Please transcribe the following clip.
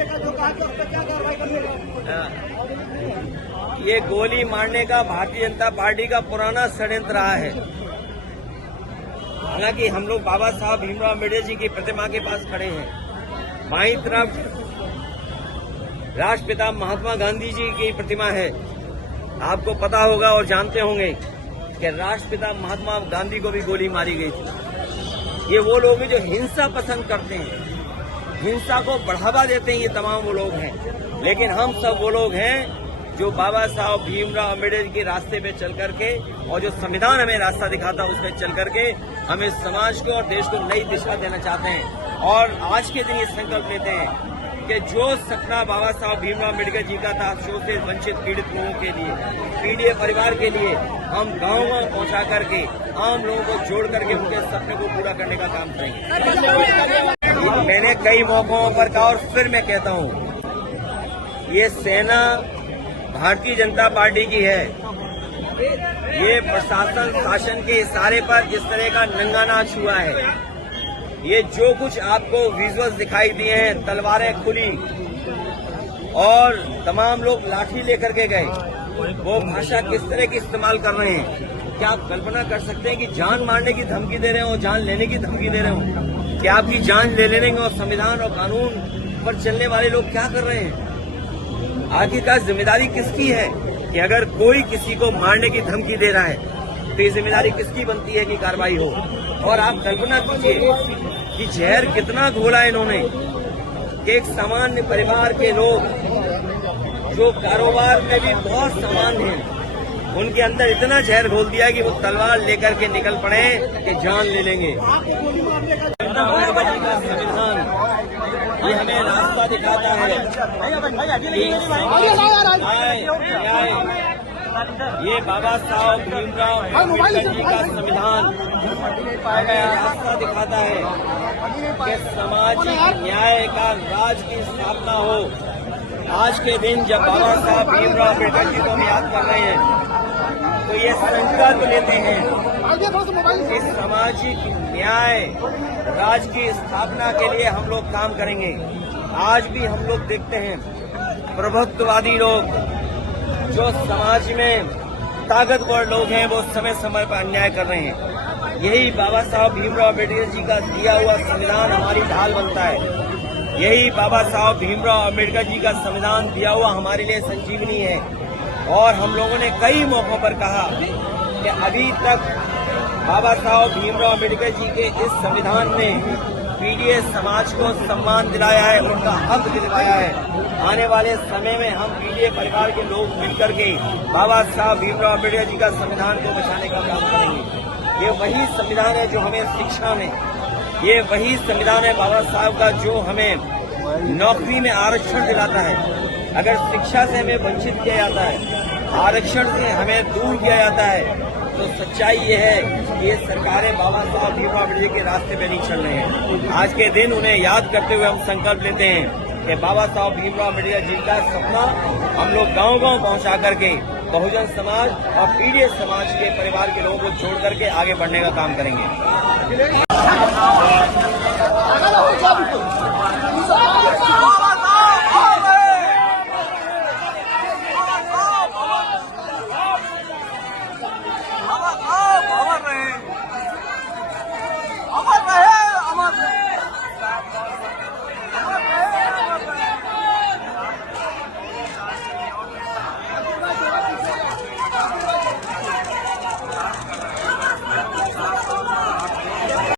मारने का जो कहा था उस पर क्या कार्रवाई करने का? ये गोली मारने का भारतीय जनता पार्टी का पुराना षड्यंत्र रहा है। हालांकि हम लोग बाबा साहब भीमराव अम्बेडकर जी की प्रतिमा के पास खड़े हैं। बाईं तरफ राष्ट्रपिता महात्मा गांधी जी की प्रतिमा है। आपको पता होगा और जानते होंगे कि राष्ट्रपिता महात्मा गांधी को भी गोली मारी गई थी। ये वो लोग हैं जो हिंसा पसंद करते हैं, हिंसा को बढ़ावा देते हैं, ये तमाम वो लोग हैं। लेकिन हम सब वो लोग हैं जो बाबा साहब भीमराव अम्बेडकर के रास्ते पे चल करके और जो संविधान हमें रास्ता दिखाता है उस पर चल करके हम इस समाज को और देश को नई दिशा देना चाहते हैं। और आज के दिन ये संकल्प लेते हैं कि जो सपना बाबा साहब भीमराव अम्बेडकर जी का था शोषित वंचित पीड़ित लोगों के लिए, पीड़ित परिवार के लिए, हम गाँव पहुंचा करके आम लोगों को जोड़ करके उनके सपने को पूरा करने का काम करेंगे। मैंने कई मौकों पर कहा और फिर मैं कहता हूं, ये सेना भारतीय जनता पार्टी की है। ये प्रशासन शासन के इशारे पर इस तरह का नंगा नाच हुआ है। ये जो कुछ आपको विजुअल्स दिखाई दिए हैं, तलवारें खुली और तमाम लोग लाठी लेकर के गए, वो भाषा किस तरह की इस्तेमाल कर रहे हैं? क्या आप कल्पना कर सकते हैं कि जान मारने की धमकी दे रहे हो, जान लेने की धमकी दे रहे हो? क्या आपकी जान ले लेने और संविधान और कानून पर चलने वाले लोग क्या कर रहे हैं? आखिरकार जिम्मेदारी किसकी है कि अगर कोई किसी को मारने की धमकी दे रहा है तो ये जिम्मेदारी किसकी बनती है कि कार्रवाई हो? और आप कल्पना कीजिए कि जहर कितना घोला इन्होंने कि एक सामान्य परिवार के लोग जो कारोबार में भी बहुत सामान्य हैं, उनके अंदर इतना जहर घोल दिया कि वो तलवार लेकर के निकल पड़े कि जान ले लेंगे। संविधान ये हमें रास्ता दिखाता है ये बाबा साहब भीमराव अम्बेडकर जी का संविधान हमें रास्ता दिखाता है कि सामाजिक न्याय का राज की स्थापना हो। आज के दिन जब बाबा साहब भीमराव अम्बेडकर जी को हम याद कर रहे हैं तो ये संकल्प लेते हैं कि सामाजिक न्याय राज की स्थापना के लिए हम लोग काम करेंगे। आज भी हम लोग देखते हैं प्रभुत्ववादी लोग जो समाज में ताकतवर लोग हैं वो समय समय पर अन्याय कर रहे हैं। यही बाबा साहब भीमराव अम्बेडकर जी का दिया हुआ संविधान हमारी ढाल बनता है। यही बाबा साहब भीमराव अम्बेडकर जी का संविधान दिया हुआ हमारे लिए संजीवनी है। और हम लोगों ने कई मौकों पर कहा कि अभी तक बाबा साहब भीमराव अम्बेडकर जी के इस संविधान ने पीड़ित समाज को सम्मान दिलाया है, उनका हक दिलवाया है। आने वाले समय में हम पीड़ित परिवार के लोग मिलकर के बाबा साहब भीमराव अम्बेडकर जी का संविधान को बचाने का काम करेंगे। ये वही संविधान है जो हमें शिक्षा में, ये वही संविधान है बाबा साहब का जो हमें नौकरी में आरक्षण दिलाता है। अगर शिक्षा से हमें वंचित किया जाता है, आरक्षण से हमें दूर किया जाता है, तो सच्चाई ये है कि ये सरकारें बाबा साहब भीमराव अम्बेडकर के रास्ते पे नहीं चल रहे हैं। आज के दिन उन्हें याद करते हुए हम संकल्प लेते हैं कि बाबा साहब भीमराव अम्बेडकर जी का सपना हम लोग गांव-गांव पहुंचा करके बहुजन समाज और पीड़ित समाज के परिवार के लोगों को जोड़ करके आगे बढ़ने का काम करेंगे।